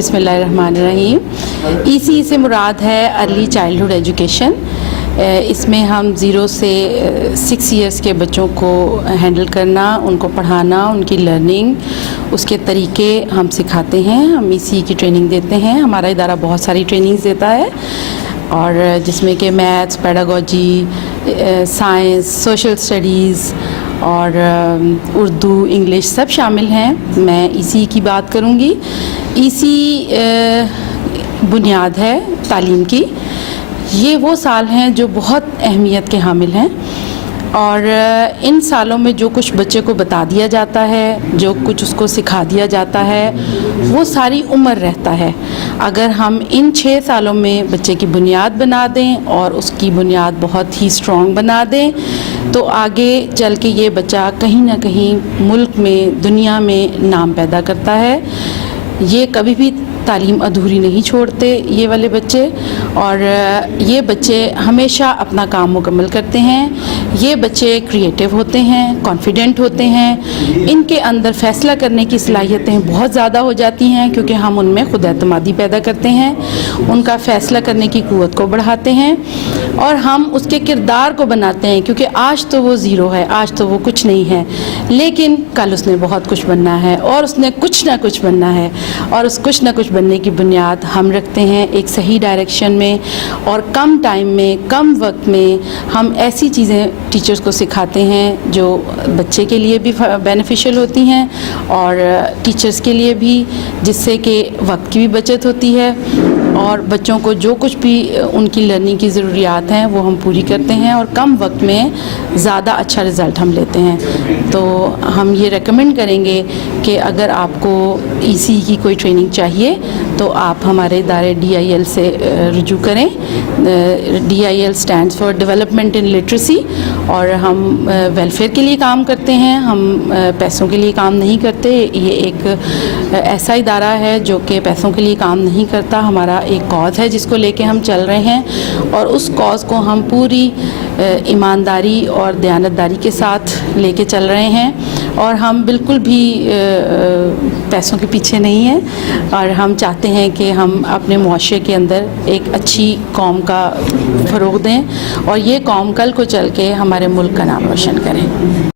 बिस्मिल्लाहिर्रहमानिर्रहीम। ECE से मुराद है अर्ली चाइल्डहुड एजुकेशन। इसमें हम 0 से 6 इयर्स के बच्चों को हैंडल करना, उनको पढ़ाना, उनकी लर्निंग, उसके तरीके हम सिखाते हैं। हम ECE की ट्रेनिंग देते हैं। हमारा इदारा बहुत सारी ट्रेनिंग्स देता है और जिसमें कि maths, pedagogy, science, social studies और उर्दू, इंग्लिश सब शामिल हैं। मैं ECE की बात करूँगी। ECE बुनियाद है तालीम की। ये वो साल हैं जो बहुत अहमियत के हामिल हैं और इन सालों में जो कुछ बच्चे को बता दिया जाता है, जो कुछ उसको सिखा दिया जाता है, वो सारी उम्र रहता है। अगर हम इन 6 सालों में बच्चे की बुनियाद बना दें और उसकी बुनियाद बहुत ही स्ट्रॉन्ग बना दें तो आगे चल के ये बच्चा कहीं ना कहीं मुल्क में, दुनिया में नाम पैदा करता है। ये कभी भी तालीम अधूरी नहीं छोड़ते ये वाले बच्चे, और ये बच्चे हमेशा अपना काम मुकम्मल करते हैं। ये बच्चे क्रिएटिव होते हैं, कॉन्फिडेंट होते हैं। इनके अंदर फ़ैसला करने की सलाहियतें बहुत ज़्यादा हो जाती हैं क्योंकि हम उनमें खुद एतमादी पैदा करते हैं, उनका फ़ैसला करने की क़ुव्वत को बढ़ाते हैं और हम उसके किरदार को बनाते हैं क्योंकि आज तो वो ज़ीरो है, आज तो वो कुछ नहीं है, लेकिन कल उसने बहुत कुछ बनना है और उसने कुछ ना कुछ बनना है और उस कुछ ना कुछ बनने की बुनियाद हम रखते हैं एक सही डायरेक्शन में और कम टाइम में, कम वक्त में हम ऐसी चीज़ें टीचर्स को सिखाते हैं जो बच्चे के लिए भी बेनिफिशियल होती हैं और टीचर्स के लिए भी, जिससे कि वक्त की भी बचत होती है और बच्चों को जो कुछ भी उनकी लर्निंग की ज़रूरियात हैं वो हम पूरी करते हैं और कम वक्त में ज़्यादा अच्छा रिज़ल्ट हम लेते हैं। तो हम ये रेकमेंड करेंगे कि अगर आपको ECE की कोई ट्रेनिंग चाहिए तो आप हमारे इदारे DIL से रुजू करें। DIL stands for development in literacy और हम वेलफेयर के लिए काम करते हैं, हम पैसों के लिए काम नहीं करते। ये एक ऐसा इदारा है जो कि पैसों के लिए काम नहीं करता। हमारा एक कॉज़ है जिसको लेके हम चल रहे हैं और उस कॉज़ को हम पूरी ईमानदारी और दयानतदारी के साथ लेके चल रहे हैं और हम बिल्कुल भी पैसों के पीछे नहीं हैं और हम चाहते हैं कि हम अपने मुआशरे के अंदर एक अच्छी कौम का फ़रोग़ दें और ये कौम कल को चल के हमारे मुल्क का नाम रोशन करें।